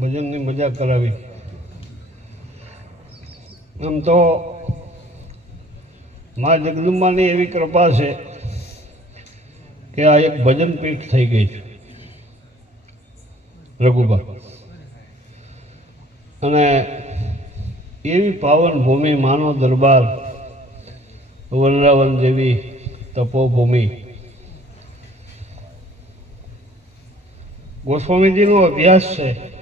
ભજનની મજા કરાવી. આમ તો મા જગદંબાની એવી કૃપા છે કે આ એક ભજન પીઠ થઈ ગઈ છે. રઘુબા અને એવી પાવન ભૂમિ, માનો દરબાર વનરાવન જેવી તપોભૂમિ. ગોસ્વામીજીનો અભ્યાસ છે.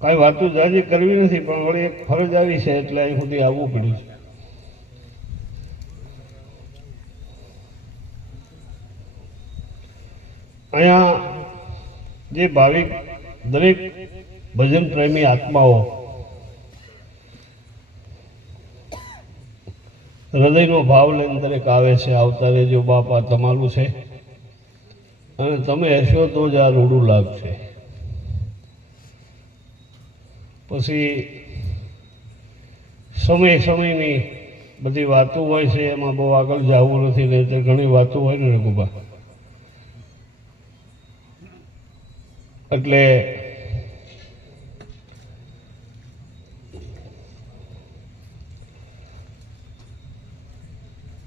કાંઈ વાતો જાજી કરવી નથી, પણ વળી એક ફરજ આવી છે એટલે અહીં સુધી આવવું પડ્યું છે. અહીંયા જે ભાવિક દરેક ભજન પ્રેમી આત્માઓ હૃદયનો ભાવ લઈને દરેક આવે છે, આવતા રહેજો બાપા, તમારું છે. અને તમે હશો તો જ આ રૂડું લાગશે. પછી સમય સમયની બધી વાતો હોય છે, એમાં બહુ આગળ જવું નથી નહીં ઘણી વાતો હોય ને રઘુબા. એટલે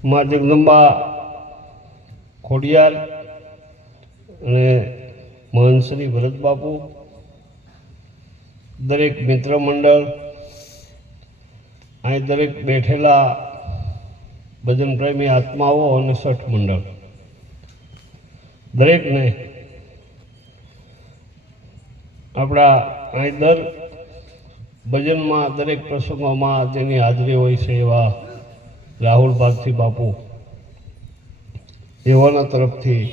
મા જગદંબા ખોડિયાર અને મહંશ્રી ભરત બાપુ દરેક મિત્ર મંડળ અહીં દરેક બેઠેલા ભજન પ્રેમી આત્માઓ અને સઠ મંડળ દરેકને આપણા અહીં દર ભજનમાં, દરેક પ્રસંગોમાં જેની હાજરી હોય છે એવા રાહુલ ભારતી બાપુ, એવાના તરફથી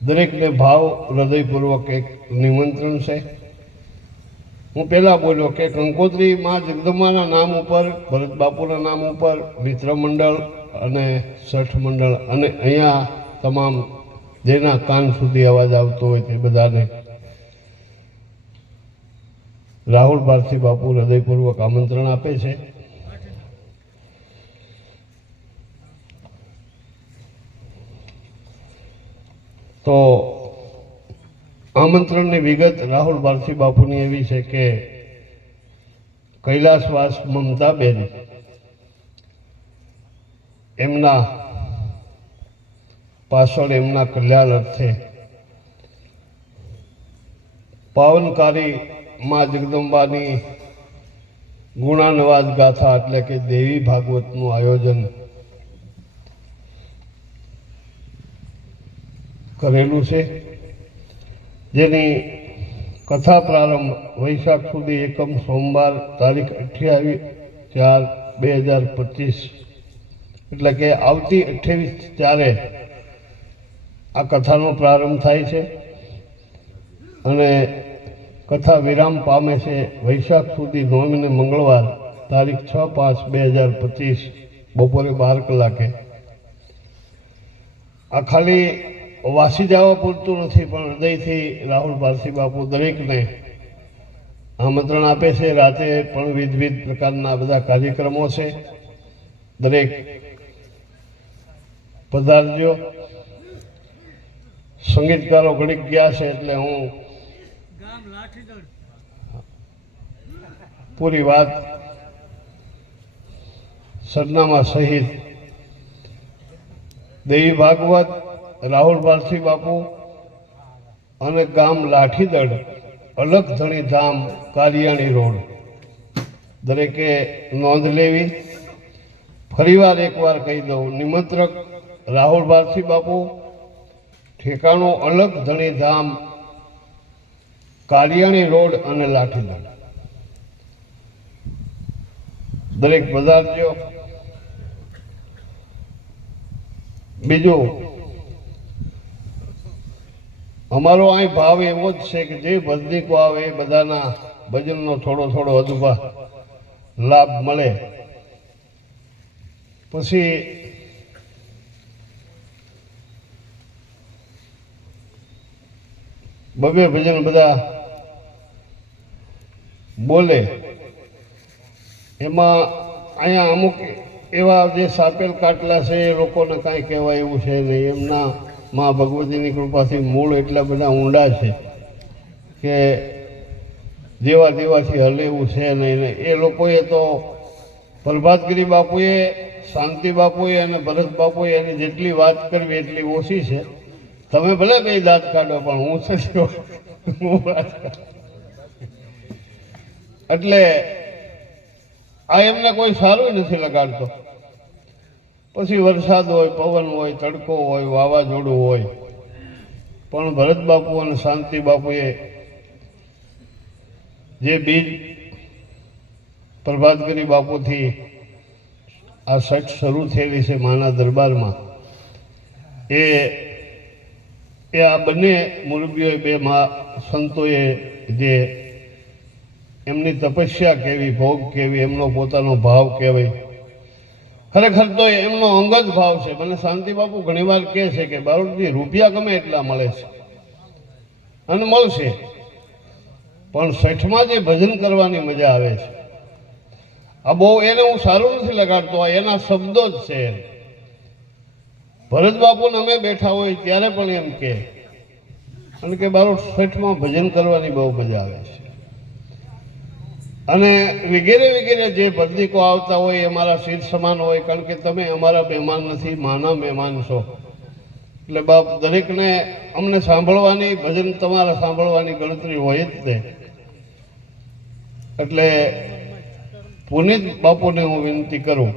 દરેકને ભાવ હૃદયપૂર્વક એક નિમંત્રણ છે. હું પહેલાં બોલ્યો કે કંકોત્રી માં જગદંબાના નામ ઉપર, ભરત બાપુના નામ ઉપર, મિત્ર મંડળ અને સઠ મંડળ અને અહીંયા તમામ જેના કાન સુધી અવાજ આવતો હોય તે બધાને રાહુલ ભારતી બાપુ હૃદયપૂર્વક આમંત્રણ આપે છે. તો આમંત્રણની વિગત રાહુલ ભારતી બાપુની એવી છે કે કૈલાસવાસ મમતાબેન એમના પાછળ એમના કલ્યાણ અર્થે પાવનકારી મા જગદંબાની ગુણાનવાજ ગાથા એટલે કે દેવી ભાગવતનું આયોજન કરેલું છે. જેની કથા પ્રારંભ વૈશાખ સુધી એકમ સોમવાર તારીખ અઠ્યાવીસ ચાર બે હજાર પચીસ. એટલે કે આવતી અઠ્યાવીસ ચારે આ કથાનો પ્રારંભ થાય છે અને કથા વિરામ પામે છે વૈશાખ સુધી નોમીને મંગળવાર તારીખ છ પાંચ બે હજાર પચીસ, બપોરે બાર કલાકે. આ ખાલી વાસી જવા પૂરતું નથી, પણ હૃદયથી રાહુલ પારસી બાપુ દરેકને આમંત્રણ આપે છે. રાતે પણ વિવિધ પ્રકારના બધા કાર્યક્રમો છે. દરેક પધારજો. સંગીતકારો ઘડીક ગયા છે એટલે હું પૂરી વાત સરનામા સહિત દેવી ભાગવત રાહુલ ભારતી બાપુ અને ગામ લાઠીદળ અલગ ધણી ધામ કારિયાણી રોડ. દરેકે નોંધ લેવી. ફરીવાર એકવાર કહી દઉં, નિમંત્રક રાહુલ ભારતી બાપુ. ઠેકાણું અલગ ધણી ધામ, કાલિયાણી રોડ અને લાઠીદળ દરેક પધારજો. બીજું અમારો અહીં ભાવ એવો જ છે કે જે ભજનીકો આવે એ બધાના ભજનનો થોડો થોડો અદભા લાભ મળે. પછી બબે ભજન બધા બોલે. એમાં અહીંયા અમુક એવા જે સાપેલ કાટલા છે એ લોકોને કાંઈ કહેવાય એવું છે નહીં. એમના મા ભગવતીની કૃપાથી મૂળ એટલા બધા ઊંડા છે કે જેવા તેવાથી હલેવું છે નહીં ને એ લોકોએ તો પ્રભાતગીરી બાપુએ, શાંતિ બાપુએ અને ભરત બાપુએ એની જેટલી વાત કરવી એટલી ઓછી છે. તમે ભલે કંઈ દાંત કાઢો, પણ હું છે હું એટલે આ એમને કોઈ સારું નથી લગાડતો. પછી વરસાદ હોય, પવન હોય, તડકો હોય, વાવાઝોડું હોય. પણ ભરત બાપુ અને શાંતિ બાપુએ જે બીજ પ્રભાતગીરી બાપુથી આ સટ શરૂ થયેલી છે માના દરબારમાં, એ એ આ બંને મુરબીઓએ બે મા સંતોએ જે એમની તપસ્યા કેવી, ભોગ કેવી, એમનો પોતાનો ભાવ કહેવાય ખરેખર તો એમનો અંગત ભાવ છે. મને શાંતિ બાપુ ઘણીવાર કહે છે કે, બારોટજી, રૂપિયા ગમે એટલા મળે છે. અને મળશે. પણ સઠમાં જે ભજન કરવાની મજા આવે છે. આ બહુ એને હું સારું નથી લગાડતો. આ એના શબ્દો જ છે ભરત બાપુને અમે બેઠા હોય ત્યારે પણ એમ કે અને કે, બારોટ સઠમાં ભજન કરવાની બહુ મજા આવે છે. અને વગેરે વગેરે જે ભરદીકો આવતા હોય, એ અમારા શીર સમાન હોય, કારણ કે તમે અમારા મહેમાન નથી, માના મહેમાન છો. એટલે બાપ દરેકને અમને સાંભળવાની, ભજન તમારા સાંભળવાની ગણતરી હોય જ તે. એટલે પુનિત બાપુને હું વિનંતી કરું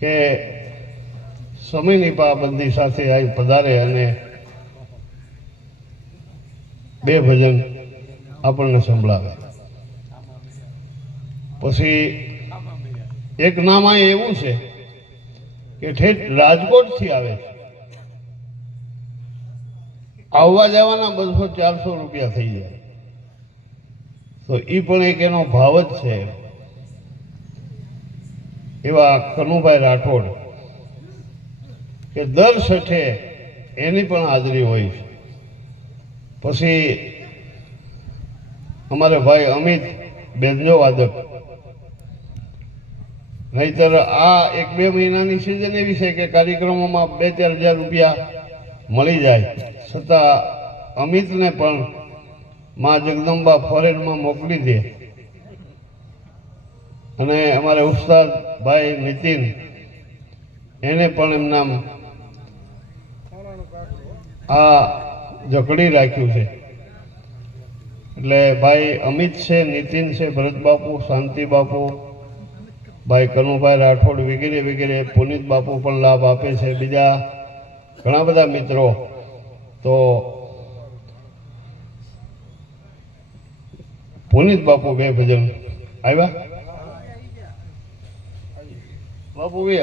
કે સમયની પાબંદી સાથે આ પધારે અને બે ભજન આપણને સંભળાવે. પછી એક નામ એવું છે કે ઠેઠ રાજકોટથી આવે છે. આવવા જવાના બસો ચારસો રૂપિયા થઈ જાય. તો એ પણ એક એનો ભાવ જ છે. એવા કનુભાઈ રાઠોડ કે દર સઠે એની પણ હાજરી હોય છે. પછી અમારે ભાઈ અમિત બેનજો વાદક નહીતર આ એક બે મહિનાની સિઝન એવી છે કે કાર્યક્રમોમાં બે ચાર હજાર રૂપિયા મળી જાય. છતાં અમિતને પણ મા જગદંબા ફોરેનમાં મોકલી દે. અને અમારે ઉસ્તાદ ભાઈ નીતિન, એને પણ એમના આ જકડી રાખ્યું છે. એટલે ભાઈ અમિત છે, નીતિન છે, ભરત બાપુ, શાંતિ બાપુ, ભાઈ કનુભાઈ રાઠોડ વગેરે વગેરે, પુનિત બાપુ પણ લાભ આપે છે. બીજા ઘણા બધા મિત્રો. તો પુનિત બાપુ બે ભજન. આવ્યા? બાપુ બે